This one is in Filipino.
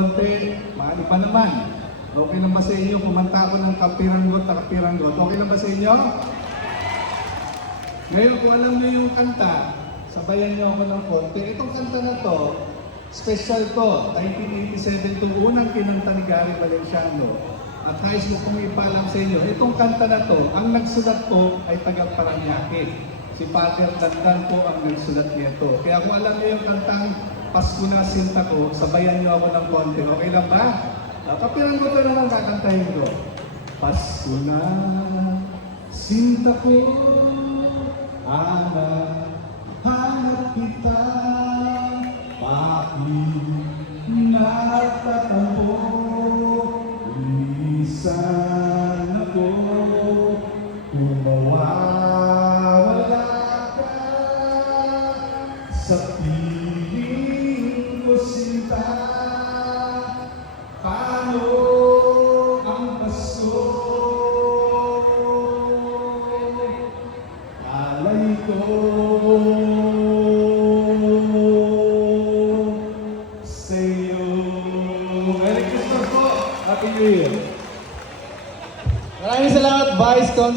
Mali pa naman. Okay lang ba sa inyo? Kumanta ako ng kapiranggot na kapiranggot. Okay lang ba sa inyo? Ngayon, kung alam niyo yung kanta, sabayan niyo ako ng konti. Itong kanta na to, special to. 1987 itong unang kinanta ni Gary Valenciano. At nais mo kong ipalam sa inyo, itong kanta na to, ang nagsulat ko ay taga Paranaque. Si Father Dandan po ang nagsulat nito. Kaya kung alam niyo yung kantang Pasko na Sinta Ko, sabayan niyo ako ng konti. Okay lang ba? Kapiranggot na naman kakantahin ko. Pasko na Sinta Ko, hanap kita, bakit natatampo, inisan ako, kung mawawala ka sa piling ko sinta. Paano ang Pasko? Alay ko sa iyo. Merry Christmas po! Happy New Year! Maraming salamat, Vice Cons.